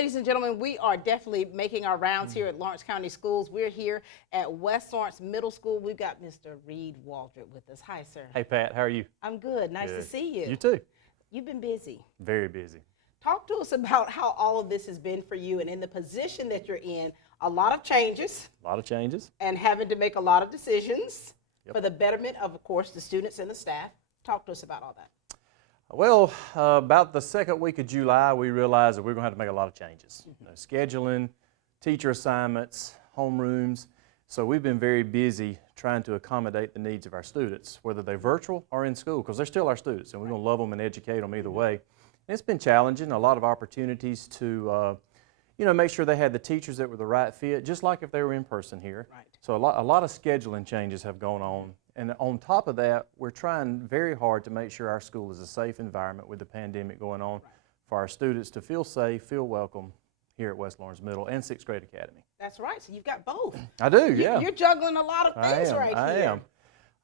ladies and gentlemen, we are definitely making our rounds here at Lawrence County Schools. We're here at West Lawrence Middle School. We've got Mr. Reed Waldrop with us. Hi, sir. Hey, Pat. How are you? I'm good. Nice to see you. You too. You've been busy. Very busy. Talk to us about how all of this has been for you, and in the position that you're in, a lot of changes. A lot of changes. And having to make a lot of decisions for the betterment of course, the students and the staff. Talk to us about all that. Well, about the second week of July, we realized that we're going to have to make a lot of changes. Scheduling, teacher assignments, homerooms. So we've been very busy trying to accommodate the needs of our students, whether they're virtual or in school, because they're still our students, and we're going to love them and educate them either way. And it's been challenging, a lot of opportunities to make sure they had the teachers that were the right fit, just like if they were in person here. Right. So a lot of scheduling changes have gone on. And on top of that, we're trying very hard to make sure our school is a safe environment with the pandemic going on for our students to feel safe, feel welcome here at West Lawrence Middle and 6th Grade Academy. That's right. So you've got both. I do, yeah. You're juggling a lot of things right here.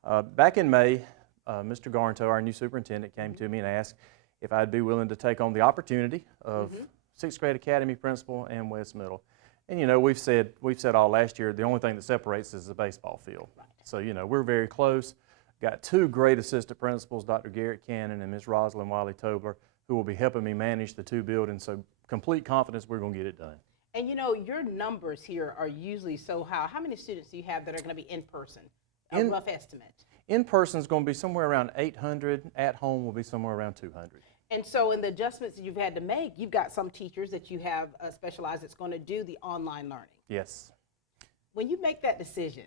I am. Back in May, Mr. Garnto, our new superintendent, came to me and asked if I'd be willing to take on the opportunity of 6th Grade Academy principal and West Middle. And we've said all last year, the only thing that separates us is the baseball field. Right. So we're very close. Got two great assistant principals, Dr. Garrett Cannon and Ms. Rosalind Wiley-Tobler, who will be helping me manage the two buildings. So complete confidence we're going to get it done. And your numbers here are usually so high. How many students do you have that are going to be in person? A rough estimate. In person is going to be somewhere around 800. At home will be somewhere around 200. And so in the adjustments that you've had to make, you've got some teachers that you have specialized that's going to do the online learning. Yes. When you make that decision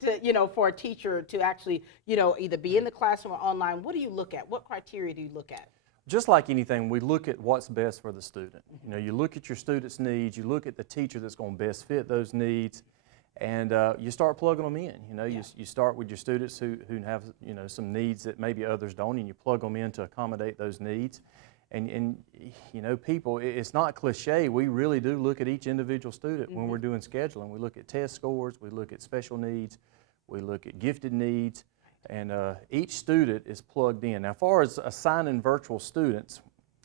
to, for a teacher to actually, either be in the classroom or online, what do you look at? What criteria do you look at? Just like anything, we look at what's best for the student. You look at your student's needs, you look at the teacher that's going to best fit those needs, and you start plugging them in. You start with your students who have some needs that maybe others don't, and you plug them in to accommodate those needs. And people, it's not cliche. We really do look at each individual student when we're doing scheduling. We look at test scores, we look at special needs, we look at gifted needs, and each student is plugged in. Now, as far as assigning virtual students,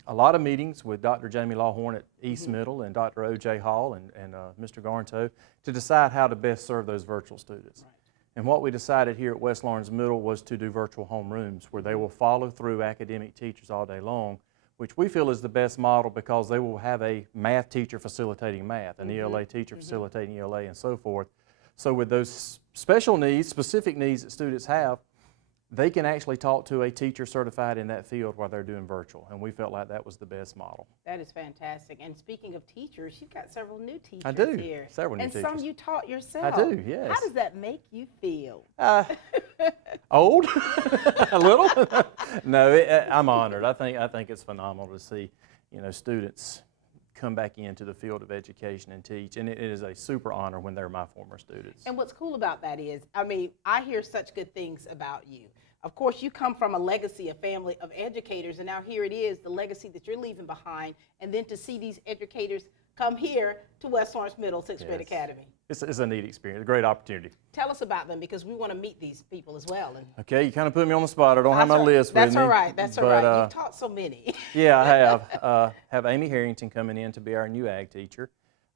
a lot of meetings with Dr. Jamie Lawhorn at East Middle and Dr. O.J. Hall and Mr. Garnto to decide how to best serve those virtual students. Right. And what we decided here at West Lawrence Middle was to do virtual homerooms where they will follow through academic teachers all day long, which we feel is the best model because they will have a math teacher facilitating math, an ELA teacher facilitating ELA, and so forth. So with those special needs, specific needs that students have, they can actually talk to a teacher certified in that field while they're doing virtual, and we felt like that was the best model. That is fantastic. And speaking of teachers, you've got several new teachers I do. Here. Several new teachers. And some you taught yourself. I do, yes. How does that make you feel? Old? A little? No, I'm honored. I think it's phenomenal to see, students come back into the field of education and teach, and it is a super honor when they're my former students. And what's cool about that is, I hear such good things about you. Of course, you come from a legacy, a family of educators, and now here it is, the legacy that you're leaving behind, and then to see these educators come here to West Lawrence Middle 6th Grade Academy. It's a neat experience, a great opportunity. Tell us about them, because we want to meet these people as well. Okay, you kind of put me on the spot. I don't have my list with me. That's all right. That's all right. You've taught so many. Yeah, I have. Have Amy Harrington coming in to be our new ag teacher.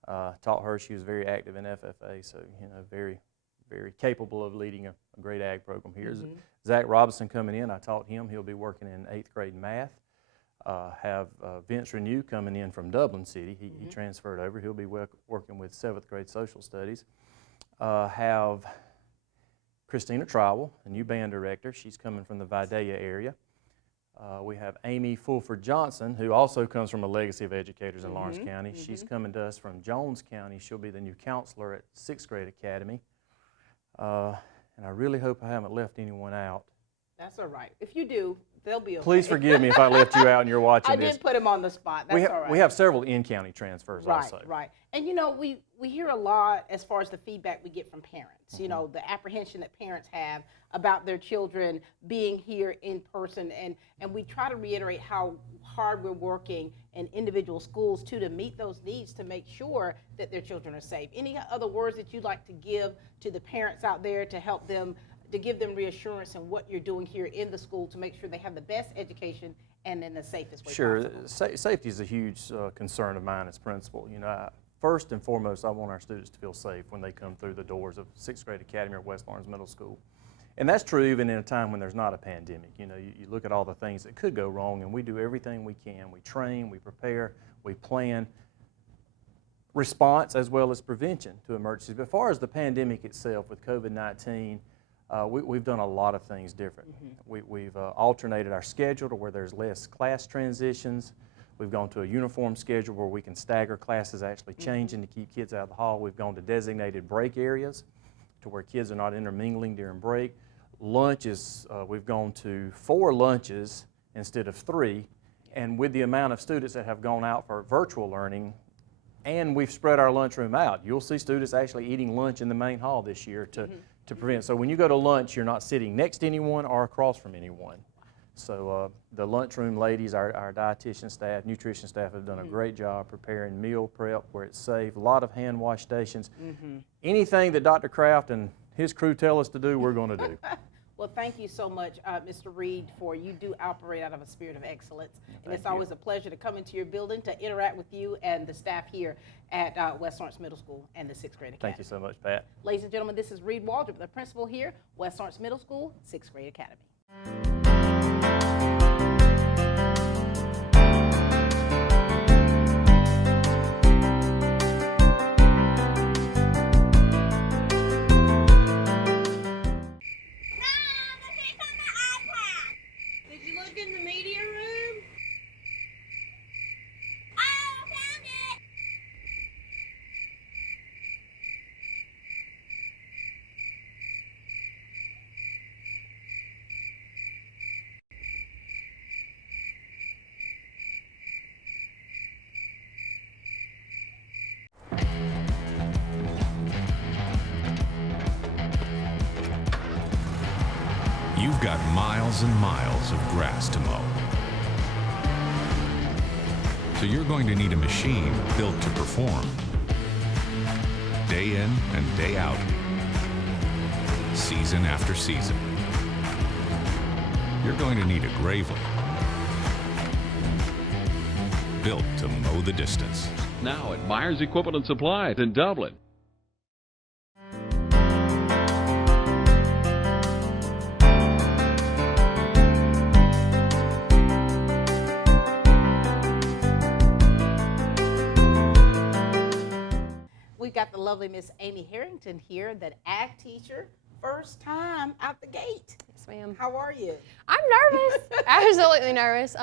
Taught her. She was very active in FFA, so very, very capable of leading a great ag program here. Zach Robinson coming in. I taught him. He'll be working in 8th grade math. Have Vince Renew coming in from Dublin City. He transferred over. He'll be working with 7th grade social studies. Have Christina Trowell, a new band director. She's coming from the Vidalia area. We have Amy Fulford Johnson, who also comes from a legacy of educators in Lawrence County. She's coming to us from Jones County. She'll be the new counselor at 6th Grade Academy. And I really hope I haven't left anyone out. That's all right. If you do, they'll be okay. Please forgive me if I left you out and you're watching this. I did put him on the spot. That's all right. We have several in-county transfers also. Right. And we hear a lot as far as the feedback we get from parents. The apprehension that parents have about their children being here in person, and we try to reiterate how hard we're working in individual schools to meet those needs to make sure that their children are safe. Any other words that you'd like to give to the parents out there to help them, to give them reassurance in what you're doing here in the school to make sure they have the best education and in the safest way Sure, possible. safety is a huge concern of mine as principal. First and foremost, I want our students to feel safe when they come through the doors of 6th Grade Academy or West Lawrence Middle School. And that's true even in a time when there's not a pandemic. You look at all the things that could go wrong, and we do everything we can. We train, we prepare, we plan response as well as prevention to emergencies. But as far as the pandemic itself with COVID-19, we've done a lot of things different. We've alternated our schedule to where there's less class transitions. We've gone to a uniform schedule where we can stagger classes actually changing to keep kids out of the hall. We've gone to designated break areas to where kids are not intermingling during break. Lunches, we've gone to 4 lunches instead of 3. And with the amount of students that have gone out for virtual learning, and we've spread our lunchroom out, you'll see students actually eating lunch in the main hall this year to prevent. So when you go to lunch, you're not sitting next to anyone or across from anyone. So the lunchroom ladies, our dietitian staff, nutrition staff have done a great job preparing meal prep where it's safe, a lot of hand wash stations. Anything that Dr. Kraft and his crew tell us to do, we're going to do. Well, thank you so much, Mr. Reed, for you do operate out of a spirit of excellence. And it's always a pleasure to come into your building to interact with you and the staff here at West Lawrence Middle School and the 6th Grade Academy. Thank you so much, Pat. Ladies and gentlemen, this is Reed Waldrop, the principal here, West Lawrence Middle School, 6th Grade Academy. In the media room? I found it! You've got miles and miles of grass to mow. So you're going to need a machine built to perform. Day in and day out. Season after season. You're going to need a Graveler. Built to mow the distance. Now at Myers Equipment and Supplies in Dublin. We've got the lovely Miss Amy Harrington here, that ag teacher, first time out the gate. Yes, ma'am. How are you? I'm nervous. Absolutely nervous.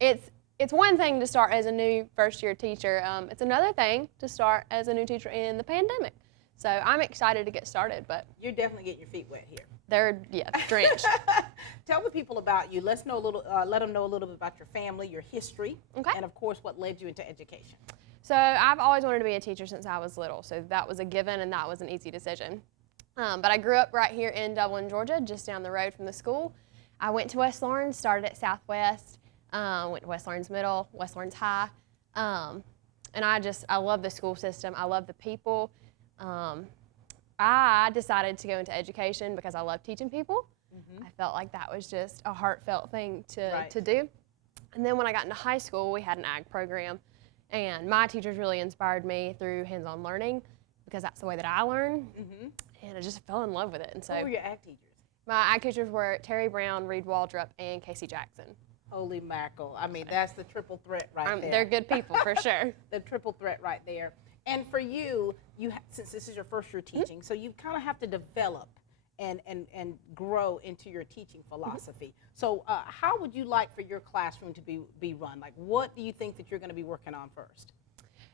It's one thing to start as a new first-year teacher. It's another thing to start as a new teacher in the pandemic. So I'm excited to get started, but You're definitely getting your feet wet here. they're drenched. Tell the people about you. Let them know a little bit about your family, your history, Okay. and of course what led you into education. So I've always wanted to be a teacher since I was little, so that was a given and that was an easy decision. But I grew up right here in Dublin, Georgia, just down the road from the school. I went to West Lawrence, started at Southwest, went to West Lawrence Middle, West Lawrence High, and I love the school system. I love the people. I decided to go into education because I love teaching people. I felt like that was just a heartfelt thing to do. And then when I got into high school, we had an ag program. And my teachers really inspired me through hands-on learning because that's the way that I learn. And I just fell in love with it. And so Who were your ag teachers? my ag teachers were Terry Brown, Reed Waldrop, and Casey Jackson. Holy mackerel. I mean, that's the triple threat right there. They're good people for sure. The triple threat right there. And for you, since this is your first year teaching, so you kind of have to develop and grow into your teaching philosophy. So how would you like for your classroom to be run? Like, what do you think that you're going to be working on first?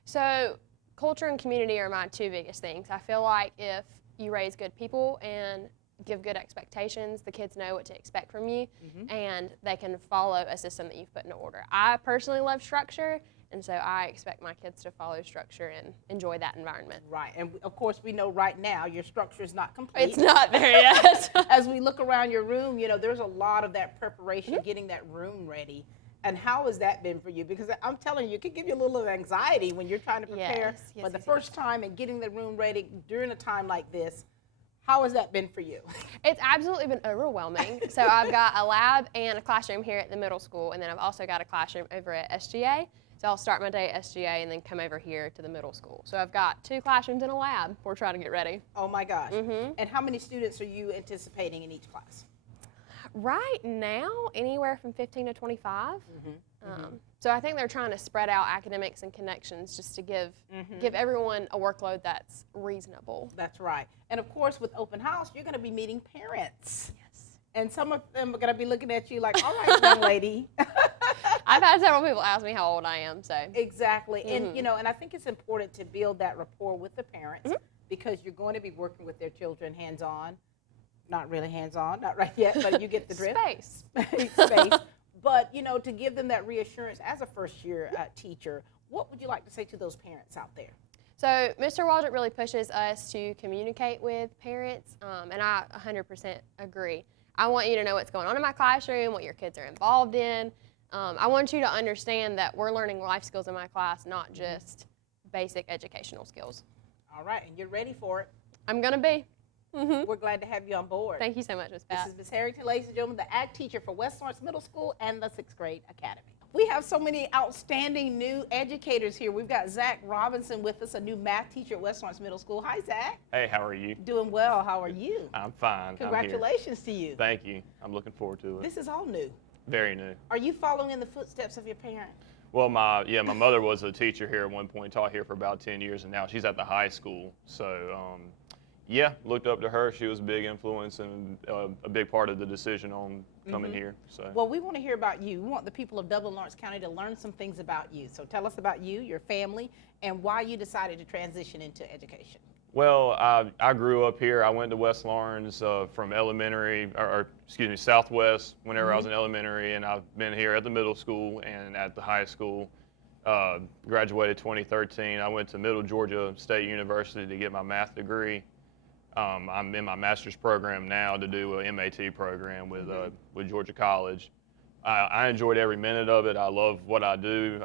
So culture and community are my two biggest things. I feel like if you raise good people and give good expectations, the kids know what to expect from you, and they can follow a system that you've put into order. I personally love structure, and so I expect my kids to follow structure and enjoy that environment. Right, and of course we know right now your structure is not complete. It's not there yet. As we look around your room, there's a lot of that preparation, getting that room ready. And how has that been for you? Because I'm telling you, it can give you a little of anxiety when you're trying to prepare Yes, for the yes, first time and getting the room ready during a time like this. How has that been for you? It's absolutely been overwhelming. So I've got a lab and a classroom here at the middle school, and then I've also got a classroom over at SGA. So I'll start my day at SGA and then come over here to the middle school. So I've got 2 classrooms and a lab. We're trying to get ready. Oh my gosh. And how many students are you anticipating in each class? Right now, anywhere from 15 to 25. So I think they're trying to spread out academics and connections just to give everyone a workload that's reasonable. That's right. And of course, with open house, you're going to be meeting parents. Yes. And some of them are going to be looking at you like, all right, young lady. I've had several people ask me how old I am, so. Exactly. And, you know, and I think it's important to build that rapport with the parents because you're going to be working with their children hands-on. Not really hands-on, not right yet, but you get the drift. Space. Space. But, you know, to give them that reassurance as a first-year teacher, what would you like to say to those parents out there? So Mr. Waldrop really pushes us to communicate with parents, and I 100% agree. I want you to know what's going on in my classroom, what your kids are involved in. I want you to understand that we're learning life skills in my class, not just basic educational skills. All right, and you're ready for it. I'm going to be. We're glad to have you on board. Thank you so much, Ms. Pat. This is Ms. Harrington, ladies and gentlemen, the ag teacher for West Lawrence Middle School and the 6th Grade Academy. We have so many outstanding new educators here. We've got Zach Robinson with us, a new math teacher at West Lawrence Middle School. Hi, Zach. Hey, how are you? Doing well. How are you? I'm fine. Congratulations to you. Thank you. I'm looking forward to it. This is all new. Very new. Are you following in the footsteps of your parent? Well, my mother was a teacher here at one point, taught here for about 10 years, and now she's at the high school. So, yeah, looked up to her. She was a big influence and a big part of the decision on coming here. So. Well, we want to hear about you. We want the people of Dublin Lawrence County to learn some things about you. So tell us about you, your family, and why you decided to transition into education. Well, I grew up here. I went to West Lawrence from elementary, Southwest whenever I was in elementary, and I've been here at the middle school and at the high school. Graduated 2013. I went to Middle Georgia State University to get my math degree. I'm in my master's program now to do an MAT program with Georgia College. I enjoyed every minute of it. I love what I do.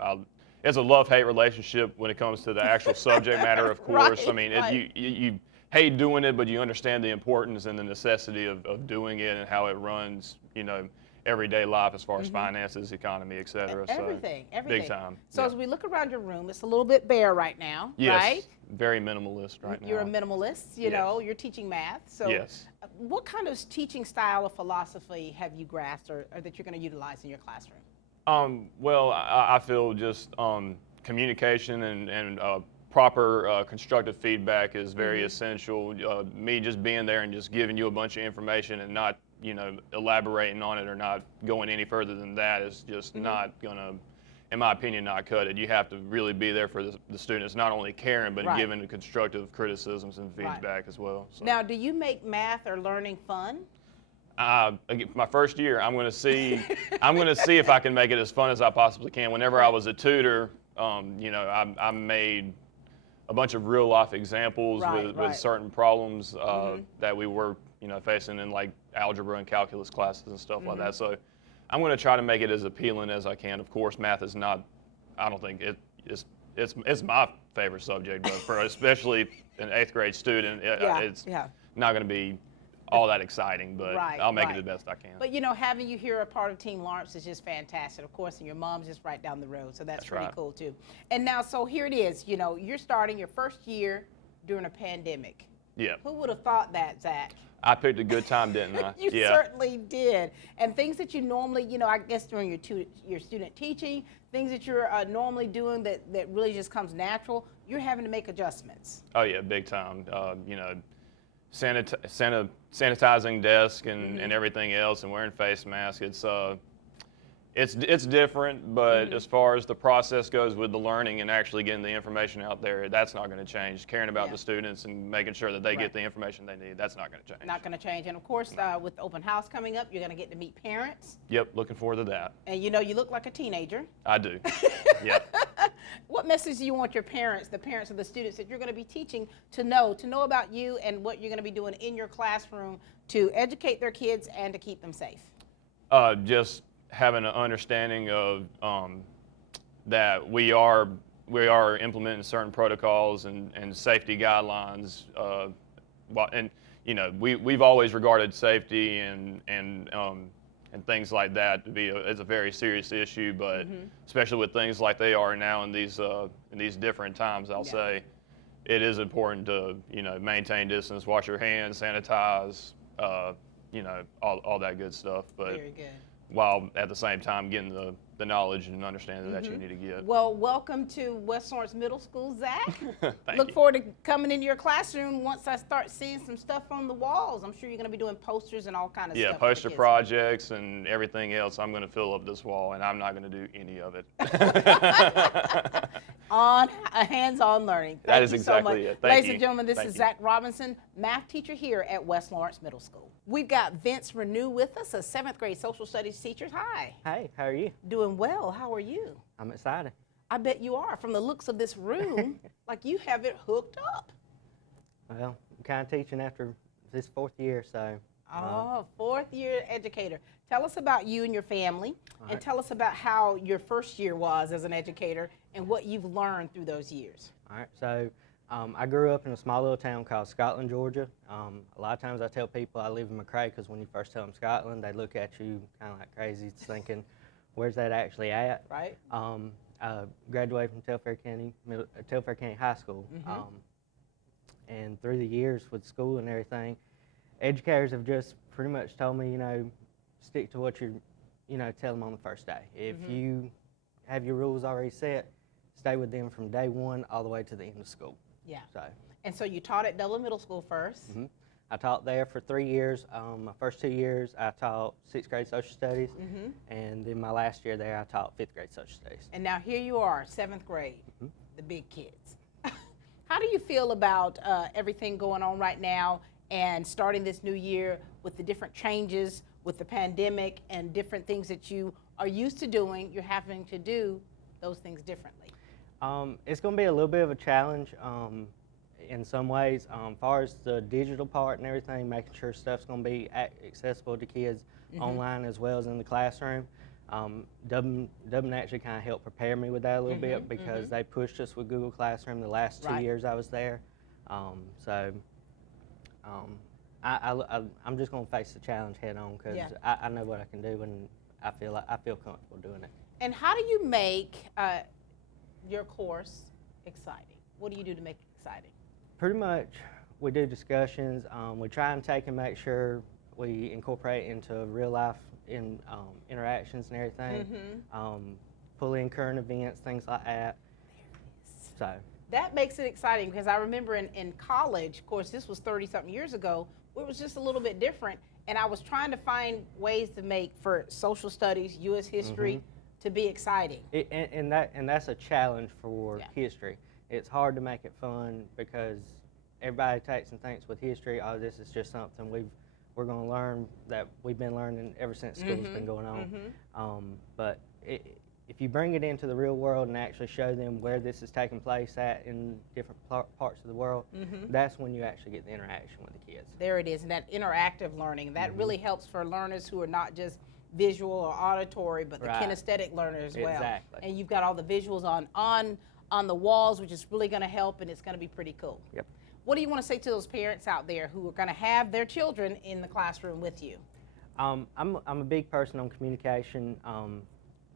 It's a love-hate relationship when it comes to the actual subject matter, of course. Right, I mean, you hate doing it, but you understand the importance and the necessity of doing it and how it runs, you know, everyday life as far as finances, economy, et cetera. Everything. Big time. So as we look around your room, it's a little bit bare right now, yes, right? Very minimalist right now. You're a minimalist, you know, you're teaching math. So yes. What kind of teaching style or philosophy have you grasped or that you're going to utilize in your classroom? Well, I feel just communication and proper constructive feedback is very essential. Me just being there and just giving you a bunch of information and not, you know, elaborating on it or not going any further than that is just not gonna, in my opinion, not cut it. You have to really be there for the students, not only caring, but giving constructive criticisms and feedback as well. So. Now, do you make math or learning fun? My first year, I'm gonna see if I can make it as fun as I possibly can. Whenever I was a tutor, you know, I made a bunch of real life examples with certain problems that we were, you know, facing in like algebra and calculus classes and stuff like that. So I'm going to try to make it as appealing as I can. Of course, math is not, I don't think it's my favorite subject, but for especially an 8th grade student, it's not going to be all that exciting, but I'll make it the best I can. But you know, having you here a part of Team Lawrence is just fantastic. Of course, and your mom's just right down the road, so that's pretty cool too. And now, so here it is. You know, you're starting your first year during a pandemic. Yeah. Who would have thought that, Zach? I picked a good time, didn't I? You certainly did. And things that you normally, you know, I guess during your student teaching, things that you're normally doing that really just comes natural, you're having to make adjustments. Oh yeah, big time. You know, sanitizing desk and everything else, and wearing face masks. It's different, but as far as the process goes with the learning and actually getting the information out there, that's not going to change. Caring about the students and making sure that they get the information they need, that's not going to change. Not going to change. And of course, with the open house coming up, you're going to get to meet parents. Yep, looking forward to that. And you know, you look like a teenager. I do. Yep. What message do you want your parents, the parents of the students that you're going to be teaching, to know about you and what you're going to be doing in your classroom to educate their kids and to keep them safe? Just having an understanding of that we are implementing certain protocols and safety guidelines, and you know, we've always regarded safety and things like that to be as a very serious issue, but especially with things like they are now in these different times, I'll say, it is important to, you know, maintain distance, wash your hands, sanitize, you know, all that good stuff. But Very good. while at the same time getting the knowledge and understanding that you need to get. Well, welcome to West Lawrence Middle School, Zach. Thank Look you. forward to coming into your classroom once I start seeing some stuff on the walls. I'm sure you're going to be doing posters and all kind of Yeah, stuff. for the poster kids. projects and everything else. I'm going to fill up this wall, and I'm not going to do any of it. Hands-on learning. That Thank is you so exactly much. it. Thank Ladies you. and gentlemen, this Thank is you. Zach Robinson, math teacher here at West Lawrence Middle School. We've got Vince Renew with us, a 7th grade social studies teacher. Hi. Hey, how are you? Doing well. How are you? I'm excited. I bet you are. From the looks of this room, like you have it hooked up. Well, I'm kind of teaching after this 4th year, so. Oh, 4th year educator. Tell us about you and your family, and right. tell us about how your first year was as an educator and what you've learned through those years. All right, so I grew up in a small little town called Scotland, Georgia. A lot of times I tell people I live in McRae because when you first tell them Scotland, they look at you kind of like crazy, thinking, where's that actually at? Right? I graduated from Telfair County High School. And through the years with school and everything, educators have just pretty much told me, you know, stick to what you tell them on the first day. If you have your rules already set, stay with them from day one all the way to the end of school. Yeah. So And so you taught at Dublin Middle School first. I taught there for 3 years. My first 2 years, I taught 6th grade social studies, and then my last year there, I taught 5th grade social studies. And now here you are, 7th grade, the big kids. How do you feel about everything going on right now and starting this new year with the different changes with the pandemic and different things that you are used to doing, you're having to do those things differently? It's going to be a little bit of a challenge in some ways. As far as the digital part and everything, making sure stuff's going to be accessible to kids online as well as in the classroom. Dublin actually kind of helped prepare me with that a little bit because they pushed us with Google Classroom the last 2 years I was there. I'm just going to face the challenge head on because I know what I can do and I feel comfortable doing it. And how do you make your course exciting? What do you do to make it exciting? Pretty much, we do discussions. We try and take and make sure we incorporate into real life interactions and everything. Pull in current events, things like that. So That makes it exciting because I remember in college, of course, this was 30-something years ago, where it was just a little bit different, and I was trying to find ways to make for social studies, U.S. history, to be exciting. And that's a challenge for history. It's hard to make it fun because everybody takes and thinks with history, oh, this is just something we're going to learn that we've been learning ever since school's been going on. But if you bring it into the real world and actually show them where this is taking place at in different parts of the world, that's when you actually get the interaction with the kids. There it is, and that interactive learning, that really helps for learners who are not just visual or auditory, but the kinesthetic learners as well. Exactly. And you've got all the visuals on the walls, which is really going to help, and it's going to be pretty cool. Yep. What do you want to say to those parents out there who are going to have their children in the classroom with you? I'm a big person on communication.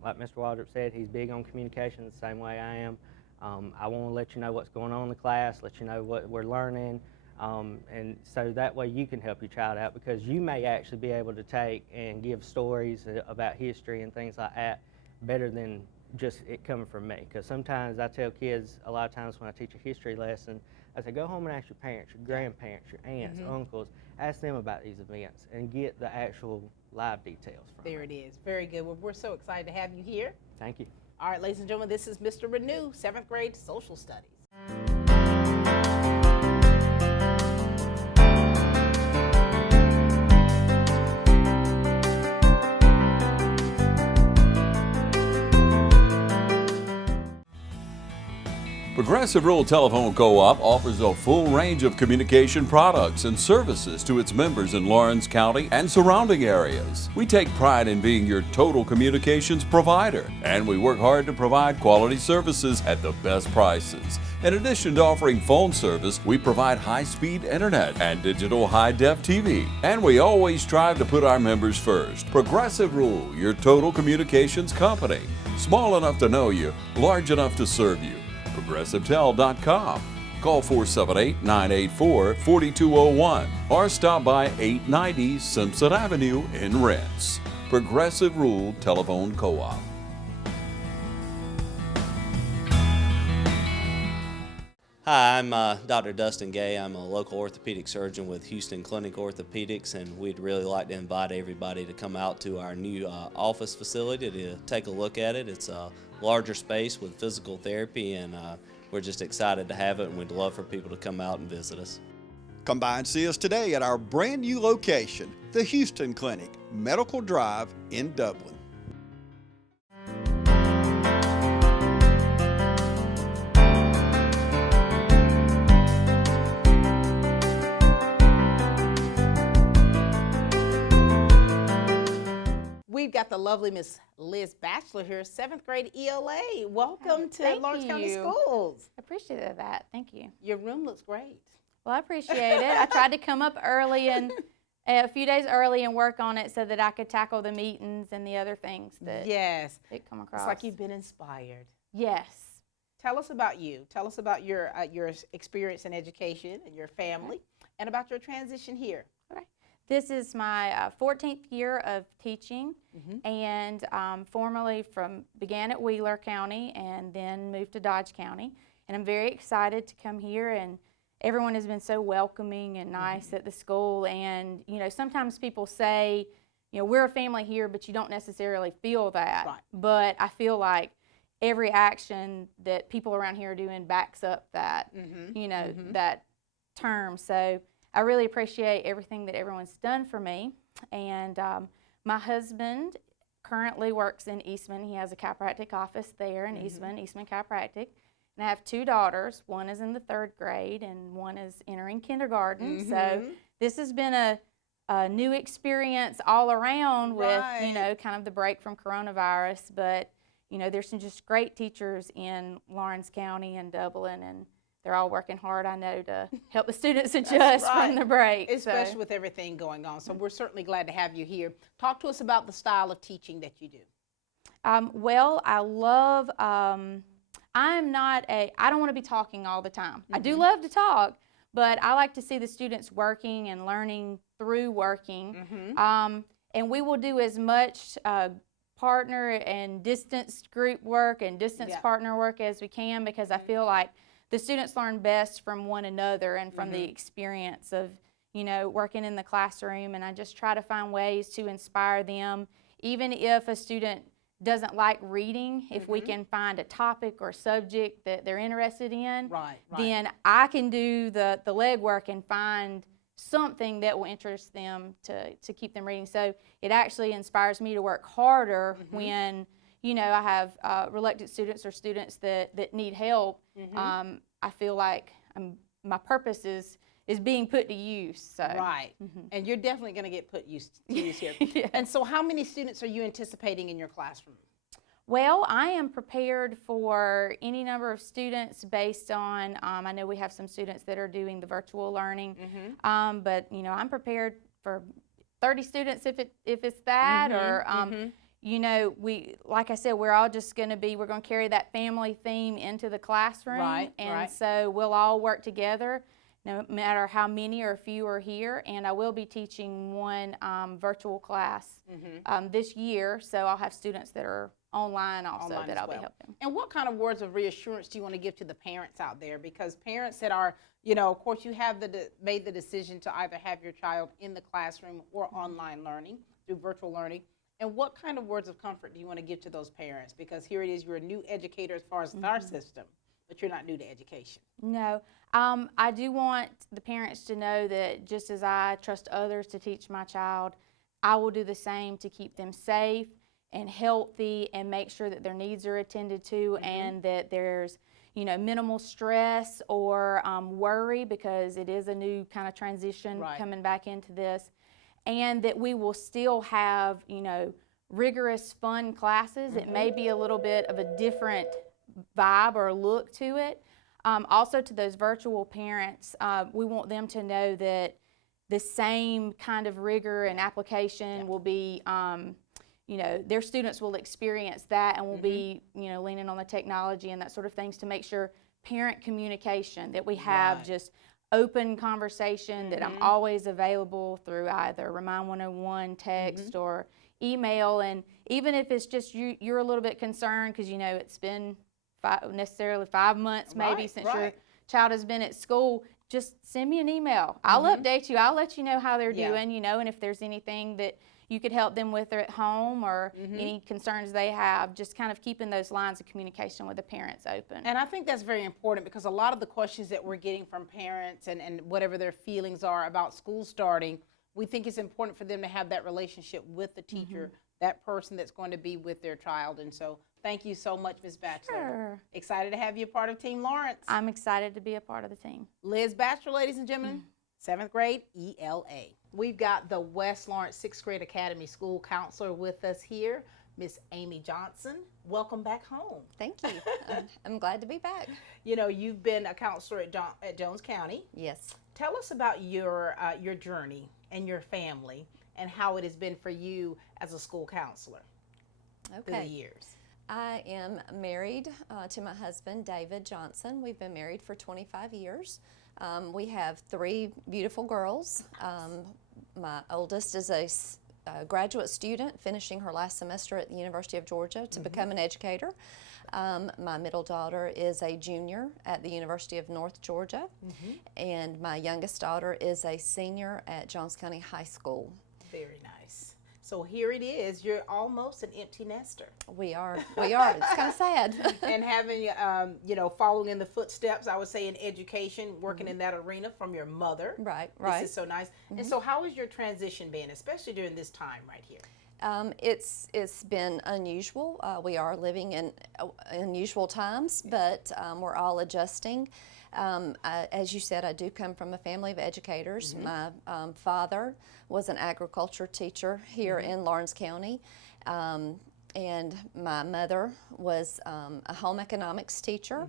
Like Mr. Waldrop said, he's big on communication the same way I am. I want to let you know what's going on in the class, let you know what we're learning, and so that way you can help your child out because you may actually be able to take and give stories about history and things like that better than just it coming from me. Because sometimes I tell kids, a lot of times when I teach a history lesson, I say, go home and ask your parents, your grandparents, your aunts, uncles, ask them about these events and get the actual live details from There them. it is. Very good. Well, we're so excited to have you here. Thank you. All right, ladies and gentlemen, this is Mr. Renew, 7th grade social studies. Progressive Rural Telephone Co-op offers a full range of communication products and services to its members in Lawrence County and surrounding areas. We take pride in being your total communications provider, and we work hard to provide quality services at the best prices. In addition to offering phone service, we provide high-speed internet and digital high-def TV. And we always strive to put our members first. Progressive Rule, your total communications company. Small enough to know you, large enough to serve you. ProgressiveTel.com. Call 478-984-4201 or stop by 890 Simpson Avenue in Renss. Progressive Rule Telephone Co-op. Hi, I'm Dr. Dustin Gay. I'm a local orthopedic surgeon with Houston Clinic Orthopedics, and we'd really like to invite everybody to come out to our new office facility to take a look at it. It's a larger space with physical therapy, and we're just excited to have it, and we'd love for people to come out and visit us. Come by and see us today at our brand new location, the Houston Clinic, Medical Drive in Dublin. We've got the lovely Miss Liz Batchelor here, 7th grade ELA. Welcome to Thank Lawrence County you. Schools. I appreciate that. Thank you. Your room looks great. Well, I appreciate it. I tried to come up early and a few days early and work on it so that I could tackle the meetings and the other things that Yes. come across. It's like you've been inspired. Yes. Tell us about you. Tell us about your experience in education and your family, and about your transition here. Okay. This is my 14th year of teaching, and formerly began at Wheeler County and then moved to Dodge County. And I'm very excited to come here, and everyone has been so welcoming and nice at the school. And you know, sometimes people say, you know, we're a family here, but you don't necessarily feel that. Right. But I feel like every action that people around here are doing backs up that, you know, that term. So I really appreciate everything that everyone's done for me. And my husband currently works in Eastman. He has a chiropractic office there in Eastman Chiropractic. And I have 2 daughters. One is in the 3rd grade and one is entering kindergarten. So this has been a new experience all around with, you know, kind of the break from coronavirus. But, you know, there's some just great teachers in Lawrence County and Dublin, and they're all working hard, I know, to help the students adjust from the break. Especially with everything going on. So we're certainly glad to have you here. Talk to us about the style of teaching that you do. Well, I love, I don't want to be talking all the time. I do love to talk, but I like to see the students working and learning through working. And we will do as much partner and distance group work and distance partner work as we can, because I feel like the students learn best from one another and from the experience of, you know, working in the classroom. And I just try to find ways to inspire them, even if a student doesn't like reading. If we can find a topic or subject that they're interested in, then I can do the legwork and find something that will interest them to keep them reading. So it actually inspires me to work harder when, you know, I have reluctant students or students that need help. I feel like my purpose is being put to use. So. And you're definitely going to get put to use here. And so how many students are you anticipating in your classroom? Well, I am prepared for any number of students based on, I know we have some students that are doing the virtual learning, but you know, I'm prepared for 30 students if it's that, or you know, like I said, we're all just going to we're going to carry that family theme into the classroom, and so we'll all work together, no matter how many or few are here. And I will be teaching one virtual class this year, so I'll have students that are online also that I'll be helping. And what kind of words of reassurance do you want to give to the parents out there? Because parents that are, you know, of course you have made the decision to either have your child in the classroom or online learning through virtual learning. And what kind of words of comfort do you want to give to those parents? Because here it is, you're a new educator as far as our system, but you're not new to education. No, I do want the parents to know that just as I trust others to teach my child, I will do the same to keep them safe and healthy and make sure that their needs are attended to, and that there's, you know, minimal stress or worry, because it is a new kind of transition coming back into this, and that we will still have, you know, rigorous, fun classes. It may be a little bit of a different vibe or look to it, Also to those virtual parents, we want them to know that the same kind of rigor and application will be, you know, their students will experience that and will be, you know, leaning on the technology and that sort of things to make sure parent communication, that we have just open conversation, that I'm always available through either Remind 101 text or email. And even if it's just you're a little bit concerned because, you know, it's been necessarily 5 months maybe since your child has been at school, just send me an email. I'll update you. I'll let you know how they're doing, you know, and if there's anything that you could help them with at home or any concerns they have, just kind of keeping those lines of communication with the parents open. And I think that's very important because a lot of the questions that we're getting from parents and whatever their feelings are about school starting, we think it's important for them to have that relationship with the teacher, that person that's going to be with their child. And so thank you so much, Ms. Batchelor. Sure. Excited to have you a part of Team Lawrence. I'm excited to be a part of the team. Liz Batchelor, ladies and gentlemen, 7th grade ELA. We've got the West Lawrence 6th grade Academy school counselor with us here, Miss Amy Johnson. Welcome back home. Thank you. I'm glad to be back. You know, you've been a counselor at Jones County. Yes. Tell us about your journey and your family and how it has been for you as a school counselor through the years. I am married to my husband, David Johnson. We've been married for 25 years. We have 3 beautiful girls. My oldest is a graduate student finishing her last semester at the University of Georgia to become an educator. My middle daughter is a junior at the University of North Georgia, and my youngest daughter is a senior at Jones County High School. Very nice. So here it is. You're almost an empty nester. We are. It's kind of sad. And having, you know, following in the footsteps, I would say, in education, working in that arena from your mother. Right. This is so nice. And so how has your transition been, especially during this time right here? It's been unusual. We are living in unusual times, but we're all adjusting. As you said, I do come from a family of educators. My father was an agriculture teacher here in Lawrence County, and my mother was a home economics teacher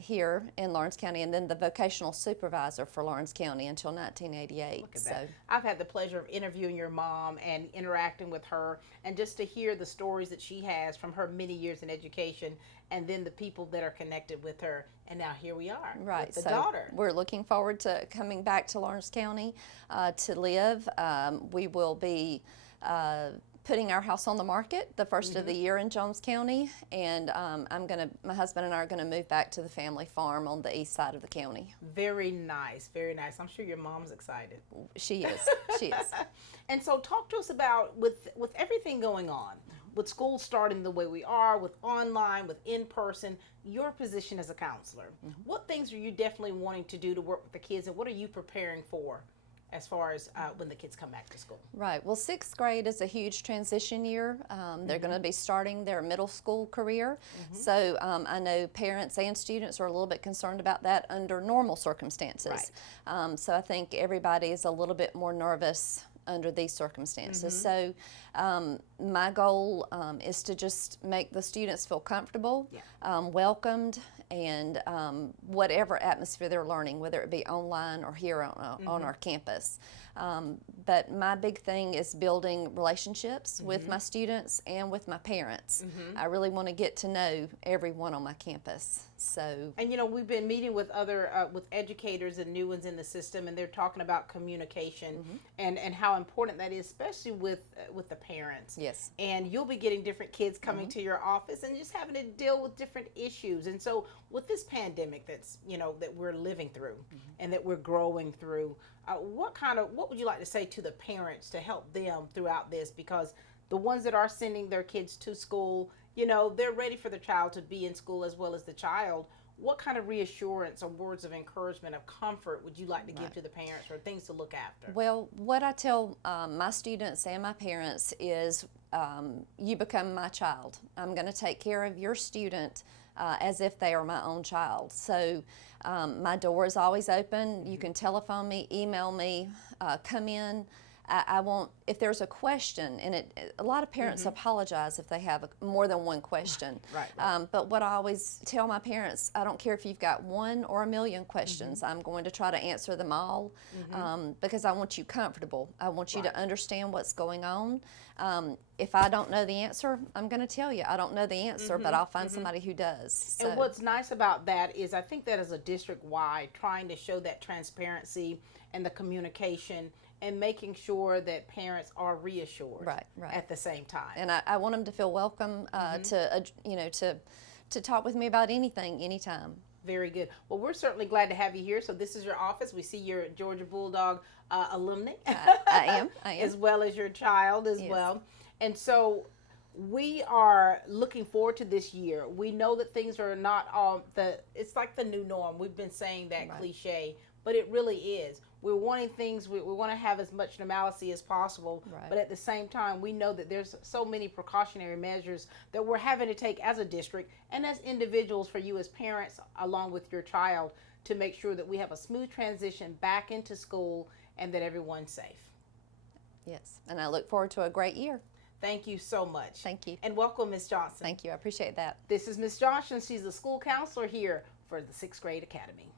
here in Lawrence County, and then the vocational supervisor for Lawrence County until 1988. Look at that. I've had the pleasure of interviewing your mom and interacting with her, and just to hear the stories that she has from her many years in education, and then the people that are connected with her. And now here we are, right? With the daughter. We're looking forward to coming back to Lawrence County to live. We will be putting our house on the market the first of the year in Jones County, and my husband and I are gonna move back to the family farm on the east side of the county. Very nice, very nice. I'm sure your mom's excited. She is, she is. And so talk to us about, with everything going on, with school starting the way we are, with online, with in-person, your position as a counselor, what things are you definitely wanting to do to work with the kids, and what are you preparing for as far as when the kids come back to school? Right. Well, 6th grade is a huge transition year. They're going to be starting their middle school career. So I know parents and students are a little bit concerned about that under normal circumstances. So I think everybody is a little bit more nervous under these circumstances. So my goal is to just make the students feel comfortable, welcomed, and whatever atmosphere they're learning, whether it be online or here on our campus. But my big thing is building relationships with my students and with my parents. I really want to get to know everyone on my campus. So, and you know, we've been meeting with other with educators and new ones in the system, and they're talking about communication and how important that is, especially with the parents. Yes. And you'll be getting different kids coming to your office and just having to deal with different issues. And so with this pandemic that's, you know, that we're living through and that we're growing through, what would you like to say to the parents to help them throughout this? Because the ones that are sending their kids to school, you know, they're ready for the child to be in school as well as the child. What kind of reassurance or words of encouragement, of comfort would you like to give to the parents, or things to look after? Well, what I tell my students and my parents is you become my child. I'm going to take care of your student as if they are my own child. So my door is always open. You can telephone me, email me, come in. I want, if there's a question, and a lot of parents apologize if they have more than one question. Right. But what I always tell my parents, I don't care if you've got one or a million questions, I'm going to try to answer them all, because I want you comfortable. I want you to understand what's going on. If I don't know the answer, I'm going to tell you I don't know the answer, but I'll find somebody who does. So. And what's nice about that is I think that as a district-wide, trying to show that transparency and the communication and making sure that parents are reassured at the same time. And I want them to feel welcome to talk with me about anything, anytime. Very good. Well, we're certainly glad to have you here. So this is your office. We see you're a Georgia Bulldog alumni. I am. As well as your child as well. And so we are looking forward to this year. We know that things are not all it's like the new norm. We've been saying that cliche, but it really is. We're wanting things, we want to have as much normalcy as possible, but at the same time, we know that there's so many precautionary measures that we're having to take as a district and as individuals for you as parents, along with your child, to make sure that we have a smooth transition back into school and that everyone's safe. Yes, and I look forward to a great year. Thank you so much. Thank you. And welcome, Ms. Johnson. Thank you, I appreciate that. This is Ms. Johnson. She's a school counselor here for the 6th Grade Academy.